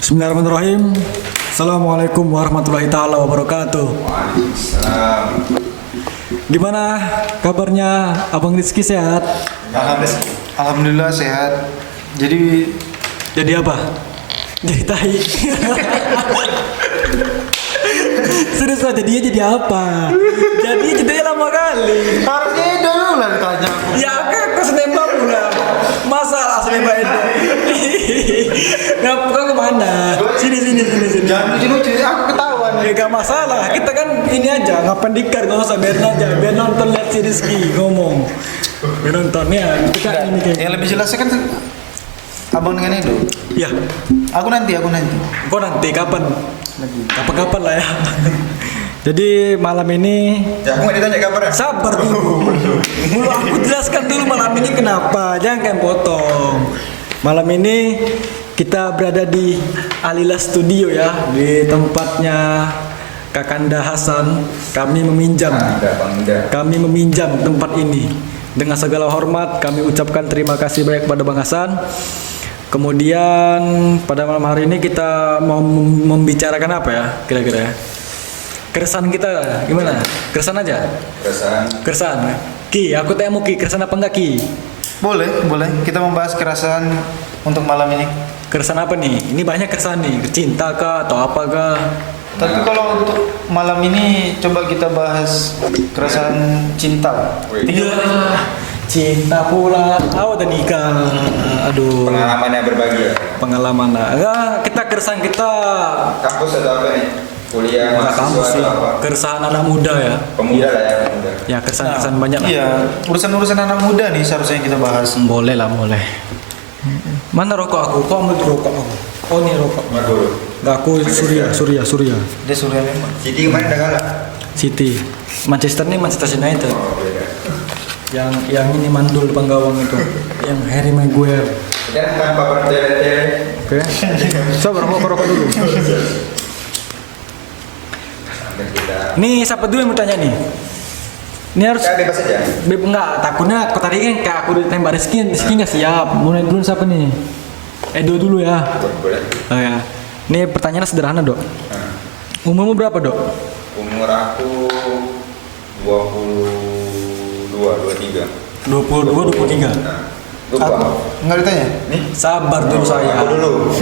Bismillahirrahmanirrahim. Assalamualaikum warahmatullahi taala wabarakatuh. Waalaikumsalam. Gimana kabarnya Abang Rizky, sehat? Alhamdulillah sehat. Jadi apa? Jadi tai. Serius aja, dia jadi apa? Jadi lama kali. harusnya dulu lah ditanya. Ya aku senembak pula. Masalah senembak itu. Ngapa kau kemana? Sini. Jangan lucu-lucu, aku ketahuan. Ya gak masalah, kita kan ini aja ngapain dikar, gak usah biar aja, biar nonton lihat si Rizky ngomong. Biar nontonnya, kita ini kayak. Yang lebih jelasnya kan abang dengan Edo. Ya, Aku nanti. kok nanti kapan? Kapan lah ya. Jadi malam ini Ya, aku nggak ditanya kabarnya. sabar dulu. Aku jelaskan dulu malam ini kenapa, jangan kalian potong. Malam ini kita berada di Alila Studio ya, di tempatnya Kakanda Hasan. Kami meminjam tempat ini. Dengan segala hormat kami ucapkan terima kasih banyak kepada Bang Hasan. Kemudian pada malam hari ini kita mau membicarakan apa ya kira-kira ya? Keresahan kita gimana? Keresahan aja? Keresahan. Ki, aku tanya mau Ki, keresahan apa enggak Ki? Boleh. Kita membahas keresahan untuk malam ini. Keresahan apa nih? Ini banyak keresahan nih, cinta kah atau apa kah? Tapi kalau untuk malam ini coba kita bahas keresahan cinta. Iya, cinta pula. Tahu dan nikah. Aduh. Pengalaman yang berbagi ya. Pengalaman lah. Enggak, kita keresahan kita. Kampus atau apa nih? Kuliah, Enggak kampus mahasiswa sih. atau apa? Keresahan anak muda ya. Pemuda lah ya, pemuda. Ya keresahan banyak lah. Iya, urusan anak muda nih seharusnya kita bahas. Boleh lah, boleh. Mana rokok aku? Kok ambil rokok aku? Oh ini rokok. Mar dulu. Enggak, aku Surya. Dia Surya memang. City kemarin udah kalah. City. Manchester United. Oh, beda. Yang ini mandul depan gawang itu. Yang Harry Maguire. Dan tanpa bertele-tele. Oke. Sabar, rokok dulu. Sampai kita. Nih, siapa dulu yang mau tanya nih? Ini harus Kita bebas aja. enggak, takutnya aku tadi kan kayak aku ditembak Rizky nggak siap. Mulai dulu siapa nih? Edo dulu ya. Boleh. Oh ya. Ini pertanyaannya sederhana, Dok. Nah, Umurmu berapa, Dok? umur aku 23. 23. Nah, lupa. Enggak ditanya? Nih, Sabar dulu saya. aku dulu.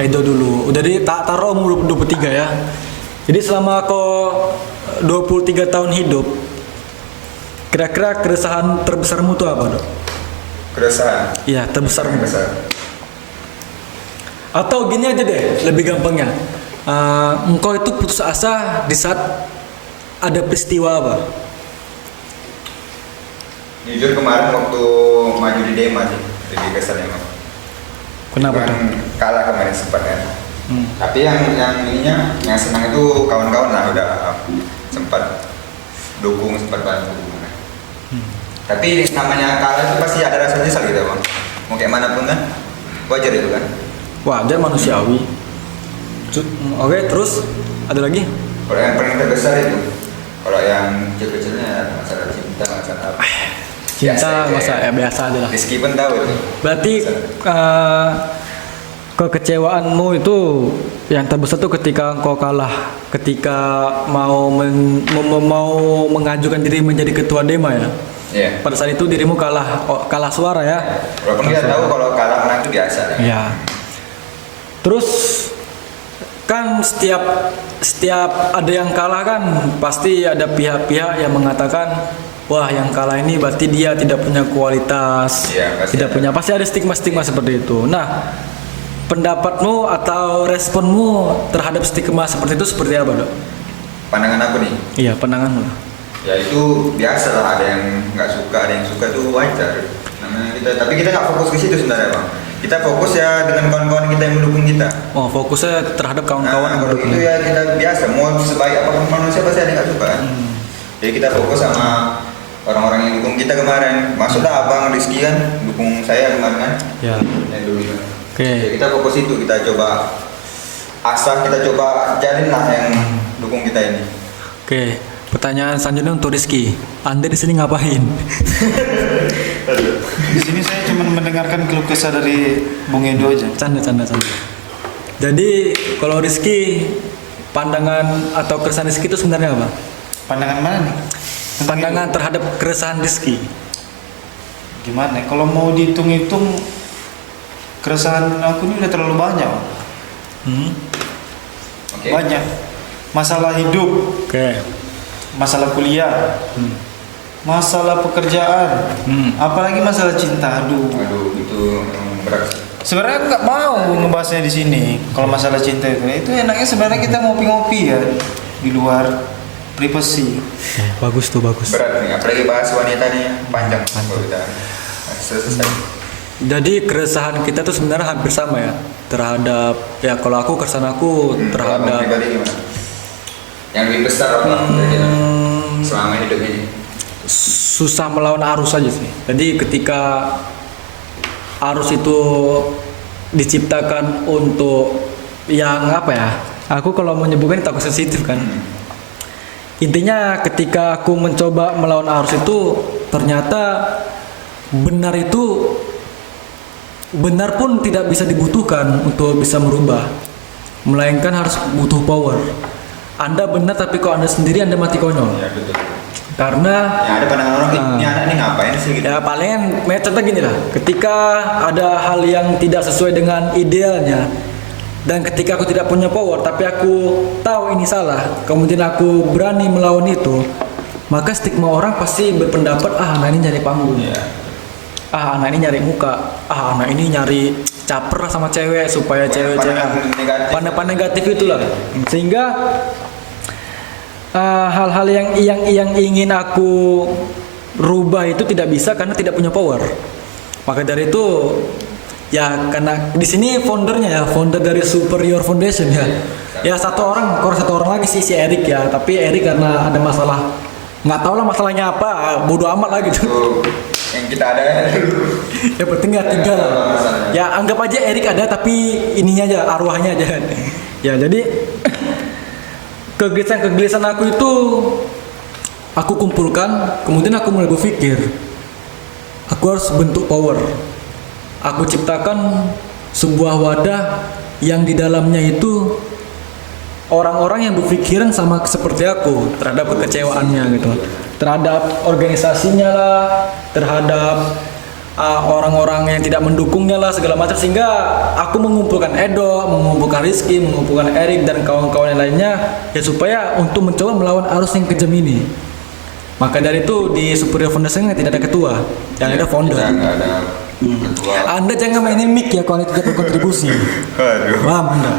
Edo dulu. Udah taruh umur 23 ya. Jadi selama kau 23 tahun hidup, kira-kira keresahan terbesarmu itu apa, Dok? Keresahan. Iya, terbesarmu. Keresahan. Atau gini aja deh, lebih gampangnya. Engkau itu putus asa di saat ada peristiwa apa? Jujur kemarin waktu maju di Dema sih, lebih kesel emang. Kenapa, Dok? Kan kalah kemarin sempat kan. Tapi yang senang itu kawan-kawan lah udah sempat dukung, sempat bantu. Tapi namanya kalah itu pasti ada rasa nyesal gitu bang. Mau kayak mana pun kan, wajar itu kan. Wajar, manusiawi. Oke, terus ada lagi? Kalau yang paling terbesar itu, kalau yang kecil-kecilnya masalah cinta, masalah apa. Cinta, Biasa masa ya biasa aja lah. Rizky pun tahu itu. Berarti kekecewaanmu itu yang terbesar tuh ketika engkau kalah, ketika mau mengajukan diri menjadi ketua Dema ya. Iya. Pada saat itu dirimu kalah suara ya. Walaupun kita tahu kalau kalah menang itu biasa. Kan? Ya. Terus kan setiap ada yang kalah kan pasti ada pihak-pihak yang mengatakan wah yang kalah ini berarti dia tidak punya kualitas, Iya, pasti ada stigma-stigma seperti itu. Nah, pendapatmu atau responmu terhadap stigma seperti itu seperti apa, Dok? Pandangan aku nih, Iya, pandanganmu. ya itu biasa lah, ada yang nggak suka, ada yang suka itu wajar. Namanya kita, tapi kita nggak fokus ke situ sebenarnya bang. Kita fokus ya dengan kawan-kawan kita yang mendukung kita. Oh, fokusnya terhadap kawan-kawan yang Kalau mendukung. itu ya kita biasa, mau sebaik apapun manusia pasti ada yang nggak suka kan. Jadi kita fokus sama orang-orang yang dukung kita kemarin. Maksudnya abang Rizky kan dukung saya kemarin kan. Ya. Yang dulu kan. Oke. Jadi kita fokus itu, kita coba asah, kita coba jalin lah yang dukung kita ini. Oke. Pertanyaan selanjutnya untuk Rizky. Anda di sini ngapain? Di sini saya cuma mendengarkan keluh kesah dari Bung Edo aja. Canda. Jadi kalau Rizky, pandangan atau keresahan Rizky itu sebenarnya apa? Pandangan mana nih? Tentang Pandangan terhadap keresahan Rizky. gimana? Kalau mau dihitung-hitung keresahan aku ini udah terlalu banyak. Oke. Banyak. Masalah hidup, Oke. masalah kuliah, masalah pekerjaan, apalagi masalah cinta. Aduh. Aduh, itu berat. Sebenarnya aku nggak mau ngebahasnya di sini. Kalau masalah cinta itu enaknya sebenarnya kita ngopi-ngopi ya di luar privasi. Bagus tuh, bagus. Berat nih, apalagi bahas wanita nih panjang. Kalau kita selesai. Jadi keresahan kita tuh sebenarnya hampir sama ya terhadap ya kalau aku keresahan aku Kalau terhadap pribadi gimana? Yang lebih besar apa dari kita selama hidup ini? susah melawan arus aja sih. Jadi ketika arus itu diciptakan untuk yang apa ya? Aku kalau mau nyebutkan takut sensitif kan. Intinya ketika aku mencoba melawan arus itu ternyata benar pun tidak bisa dibutuhkan untuk bisa merubah, melainkan harus butuh power. Anda benar tapi kok Anda sendiri Anda mati konyol. Ya betul. Karena Ya ada pandangan orang ini anak ini ngapain sih gitu. ya paling contoh gini lah, ketika ada hal yang tidak sesuai dengan idealnya dan ketika aku tidak punya power tapi aku tahu ini salah, kemudian aku berani melawan itu, maka stigma orang pasti berpendapat anak ini nyari panggung. Iya. Anak ini nyari muka, anak ini nyari caper sama cewek supaya Pandangan negatif. pandang negatif itulah. Sehingga hal-hal yang ingin aku rubah itu tidak bisa karena tidak punya power. Maka dari itu ya karena di sini founder dari Superior Foundation ya. Ya satu orang lagi sih si Erik ya, tapi Erik karena ada masalah nggak tahu lah masalahnya apa, bodoh amat lah gitu. Tuh, yang kita ada dulu. Ya penting ya tiga lah. Ya anggap aja Erik ada tapi ininya aja arwahnya aja. Ya jadi kegelisahan aku itu aku kumpulkan, kemudian aku mulai berpikir aku harus bentuk power. Aku ciptakan sebuah wadah yang di dalamnya itu orang-orang yang berpikiran sama seperti aku terhadap kekecewaannya gitu, terhadap organisasinya lah, terhadap orang-orang yang tidak mendukungnya lah segala macam, sehingga aku mengumpulkan Edo, mengumpulkan Rizky, mengumpulkan Erik dan kawan-kawan yang lainnya ya supaya untuk mencoba melawan arus yang kejam ini. Maka dari itu di Superior Foundation tidak ada ketua, yang ada founder. Kita nggak ada ketua. Anda jangan mainin mic ya kalau tidak berkontribusi. Waduh. Paham Anda?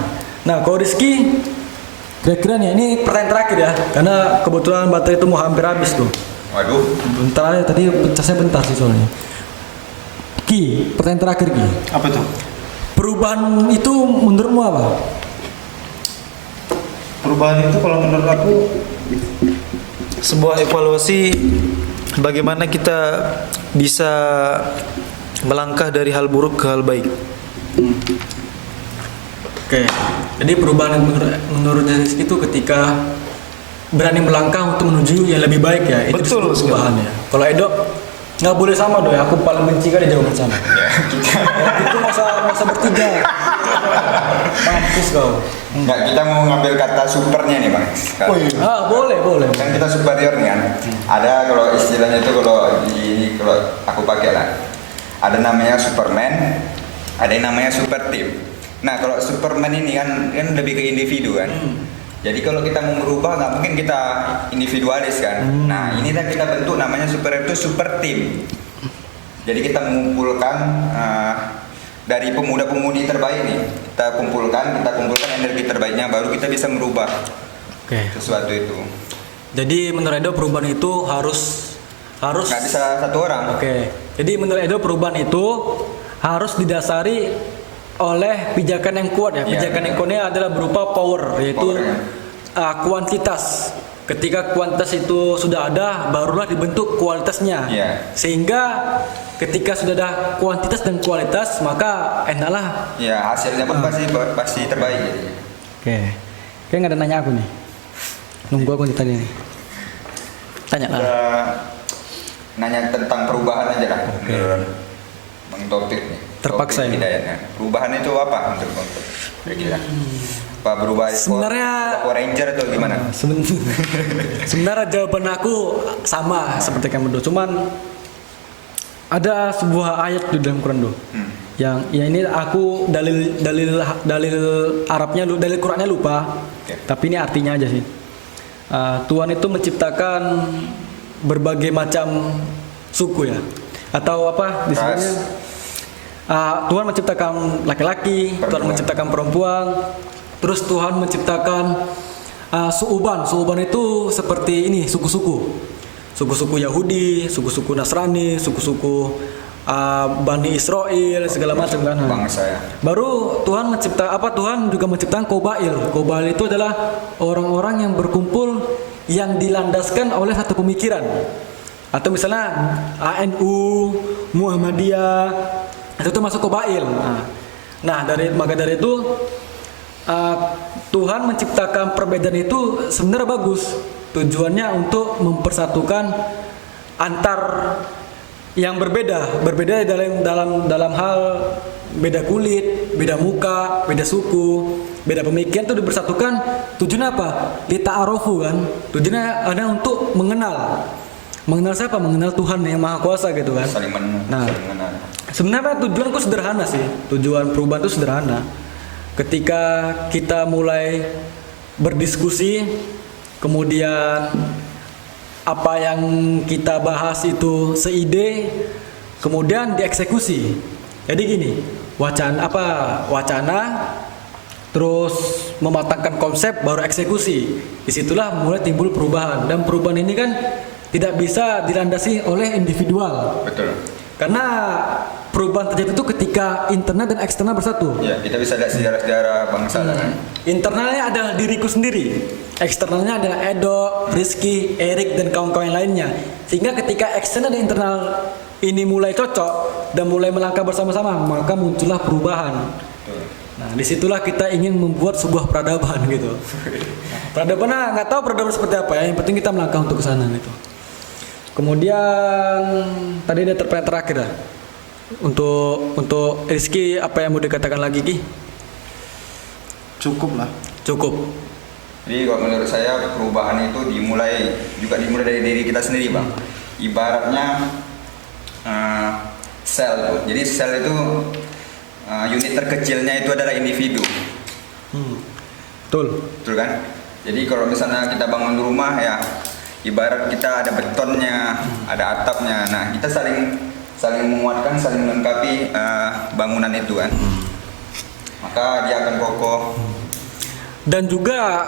Nah, kalau Rizky, kira-kira nih, ini pertanyaan terakhir ya, karena kebetulan baterai itu mau hampir habis tuh. Waduh. Bentar aja, tadi casnya bentar sih soalnya. Ki, pertanyaan terakhir Ki. Apa tuh? Perubahan itu menurutmu apa? Perubahan itu kalau menurut aku sebuah evaluasi bagaimana kita bisa melangkah dari hal buruk ke hal baik. Oke, jadi perubahan menurut Rizky itu ketika berani melangkah untuk menuju yang lebih baik ya, itu Betul disebut perubahan ya. Kalau Edo nggak boleh sama dong, aku paling benci kali jawaban sama. Itu masa bertiga. Mampus kau. Enggak, kita mau ngambil kata supernya nih bang. Oh iya. Boleh. Kan kita superior nih kan. Ada kalau istilahnya itu kalau kalau aku pakai lah. Ada namanya Superman, ada yang namanya super team. Nah kalau Superman ini kan lebih ke individu kan. Jadi kalau kita mau merubah nggak mungkin kita individualis kan. Nah ini kan kita bentuk namanya super itu super team. Jadi kita mengumpulkan dari pemuda-pemudi terbaik nih. Kita kumpulkan energi terbaiknya, baru kita bisa merubah sesuatu itu. Jadi menurut Edo perubahan itu harus Nggak bisa satu orang. Jadi menurut Edo perubahan itu harus didasari oleh pijakan yang kuat ya. Pijakan yang kuatnya adalah berupa power, yaitu kuantitas. Ketika kuantitas itu sudah ada, barulah dibentuk kualitasnya. Sehingga ketika sudah ada kuantitas dan kualitas, maka enaklah. Ya hasilnya pun pasti terbaik. Kayak nggak ada nanya aku nih. Nunggu aku tadi nih. Tanya lah. Nanya tentang perubahan aja lah. Bang Topik nih. Terpaksa ya. hidayahnya. Perubahan itu apa untuk kira-kira? Apa berubah Sebenarnya- Power Ranger atau gimana? Sebenarnya jawaban aku sama seperti kamu do, cuman ada sebuah ayat di dalam Quran do. Yang ya ini aku dalil Arabnya dalil Qurannya lupa. Oke. Tapi ini artinya aja sih. Tuhan itu menciptakan berbagai macam suku ya. Atau apa disebutnya? Tuhan menciptakan laki-laki, Tuhan Perempuan. menciptakan perempuan. Terus Tuhan menciptakan suuban. Suuban itu seperti ini suku-suku. Suku-suku Yahudi, suku-suku Nasrani, suku-suku Bani Israel segala macam kan. Bangsa ya. Baru Tuhan Tuhan juga menciptakan Qabail. Qabail itu adalah orang-orang yang berkumpul yang dilandaskan oleh satu pemikiran. Atau misalnya ANU, Muhammadiyah, itu masuk Qabail. Nah, maka dari itu Tuhan menciptakan perbedaan itu sebenarnya bagus. Tujuannya untuk mempersatukan antar yang berbeda dalam hal beda kulit, beda muka, beda suku, beda pemikiran itu dipersatukan. Tujuannya apa? Lita'arofu kan. Tujuannya ada untuk mengenal. Mengenal siapa? Mengenal Tuhan yang Maha Kuasa gitu kan. Saling Nah. mengenal. Sebenarnya tujuanku sederhana sih. Tujuan perubahan itu sederhana. Ketika kita mulai berdiskusi, kemudian apa yang kita bahas itu seide, kemudian dieksekusi. Jadi gini, wacana, terus mematangkan konsep, baru eksekusi. Disitulah mulai timbul perubahan. Dan perubahan ini kan tidak bisa dilandasi oleh individual. Betul. Karena perubahan terjadi itu ketika internal dan eksternal bersatu. Ya, kita bisa lihat sejarah-sejarah bangsa kan. Internalnya adalah diriku sendiri, eksternalnya adalah Edo, Rizky, Erik dan kawan-kawan lainnya. Sehingga ketika eksternal dan internal ini mulai cocok dan mulai melangkah bersama-sama, maka muncullah perubahan. Betul. Nah, disitulah kita ingin membuat sebuah peradaban gitu. Peradaban nggak tahu peradaban seperti apa ya, yang penting kita melangkah untuk ke sana gitu. Kemudian tadi ada pertanyaan terakhir dah. Untuk Rizky apa yang mau dikatakan lagi Ki? Cukup lah. Cukup. Jadi kalau menurut saya perubahan itu dimulai dari diri kita sendiri, Bang. Ibaratnya sel tuh. Jadi sel itu unit terkecilnya itu adalah individu. Betul. Betul kan? Jadi kalau misalnya kita bangun rumah ya ibarat kita ada betonnya, ada atapnya. Nah, kita saling menguatkan, saling melengkapi bangunan itu kan. Maka dia akan kokoh. Dan juga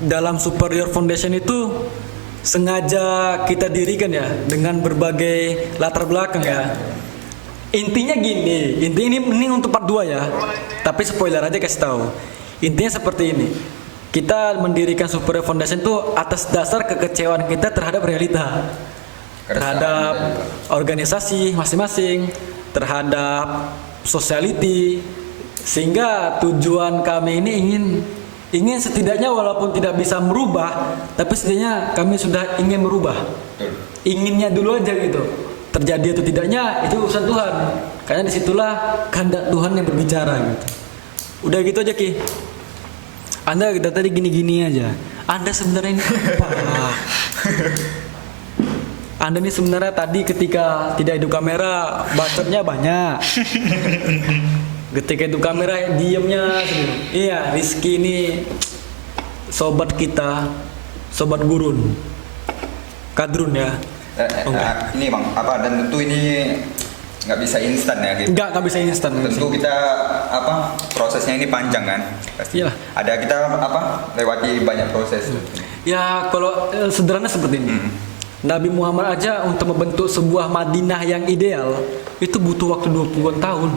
dalam Superior Foundation itu sengaja kita dirikan ya dengan berbagai latar belakang ya. Intinya gini, ini untuk part 2 ya. Tapi spoiler aja kasih tahu. Intinya seperti ini. Kita mendirikan Superior Foundation itu atas dasar kekecewaan kita terhadap realita. Terhadap organisasi masing-masing, terhadap sociality, sehingga tujuan kami ini ingin setidaknya walaupun tidak bisa merubah, tapi setidaknya kami sudah ingin merubah. Betul. Inginnya dulu aja gitu. Terjadi atau tidaknya itu urusan Tuhan. Karena disitulah kehendak Tuhan yang berbicara gitu. Udah gitu aja Ki. Anda kita tadi gini-gini aja. Anda sebenarnya ini apa? Anda ini sebenarnya tadi ketika tidak hidup kamera bacotnya banyak. Ketika hidup kamera diamnya sedikit. Iya, Rizky ini sobat kita, sobat gurun. Kadrun ya. Ini Bang, dan tentu ini nggak bisa instan ya gitu. Enggak bisa instan. Tentu kita prosesnya ini panjang kan. Pasti. Iyalah. Ada kita lewati banyak proses. Ya kalau sederhana seperti ini. Nabi Muhammad aja untuk membentuk sebuah Madinah yang ideal itu butuh waktu 20-an tahun.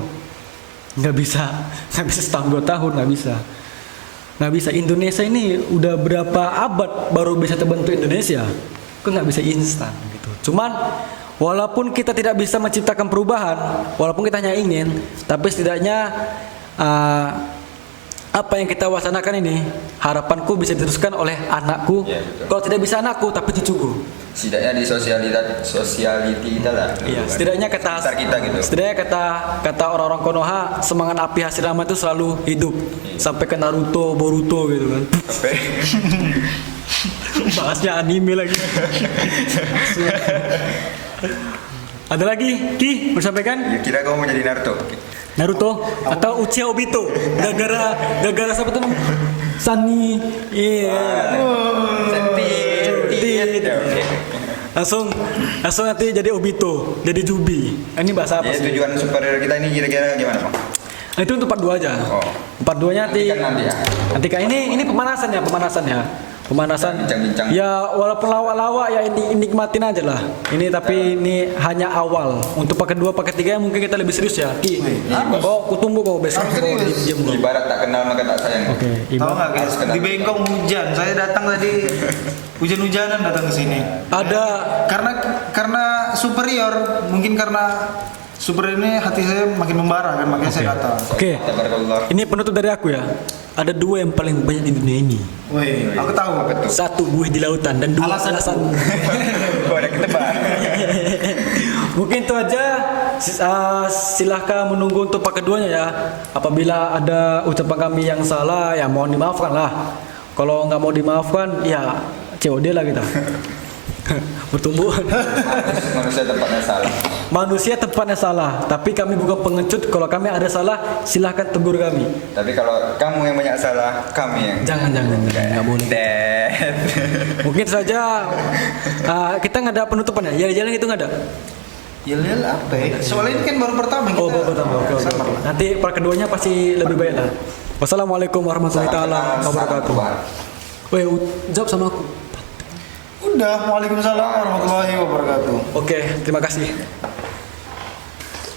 Nggak bisa setahun 2 tahun, nggak bisa. Indonesia ini udah berapa abad baru bisa terbentuk Indonesia. Kok nggak bisa instan gitu. Cuman walaupun kita tidak bisa menciptakan perubahan, walaupun kita hanya ingin, tapi setidaknya apa yang kita wacanakan ini harapanku bisa diteruskan oleh anakku. Ya, betul. Kalau tidak bisa anakku, tapi cucuku. setidaknya di sosiality kita lah. Iya, setidaknya kata Sekitar kita gitu. Setidaknya kata orang-orang Konoha, semangat api Hashirama itu selalu hidup sampai ke Naruto, Boruto gitu kan. Sampai Bahasnya anime lagi. Ada lagi, Ki, mau sampaikan? ya, kira kamu mau jadi Naruto. Naruto atau Uchiha Obito? Gara-gara siapa tuh? Sunny. Iya. Sentit. Ya, oke. Langsung nanti jadi Obito, jadi Jubi. Ini bahasa apa Ya, sih? tujuan superior kita ini kira-kira gimana, Bang? Nah, itu untuk part 2 aja. Oh. Part 2-nya nanti. Nanti kan nanti ya. Nanti kan ini pemanasan ya. Pemanasan. Bincang-bincang. Ya walaupun lawak-lawak ya nikmatin aja lah. Ini tapi ini hanya awal. Untuk part kedua, part ketiga mungkin kita lebih serius ya. Ki. Oh, kutunggu kau besok kau diam kau. Ibarat tak kenal maka tak sayang. Oke, Tahu nggak guys? Kenapa? Di Bengkong hujan. Saya datang tadi hujan-hujanan datang ke sini. Ada Karena superior, mungkin karena superior ini hati saya makin membara kan, makanya saya datang. Oke. Tabarakallah. Ini penutup dari aku ya. Ada 2 yang paling banyak di dunia ini. Woi, aku tahu. Apa tuh? 1 buih di lautan dan 2 alasan. Oh, ada ketebak. Mungkin itu aja. Silahkan menunggu untuk part keduanya ya. Apabila ada ucapan kami yang salah, ya mohon dimaafkan lah. Kalau nggak mau dimaafkan, ya COD lah kita. Pertumbuhan. Manusia tempatnya salah. Manusia tempatnya salah, tapi kami bukan pengecut. Kalau kami ada salah, silahkan tegur kami. Tapi kalau kamu yang banyak salah, kami yang Jangan, nggak boleh. dead. Mungkin saja kita nggak ada penutupan ya. Jalan-jalan itu nggak ada. Yel apa ya? Soalnya ini kan baru pertama kita. Oh, baru pertama. Oke. Sabar lah. Nanti part keduanya pasti lebih baik lah. Wassalamualaikum warahmatullahi taala wabarakatuh. Weh, jawab sama aku. Udah, waalaikumsalam warahmatullahi wabarakatuh. Oke, terima kasih.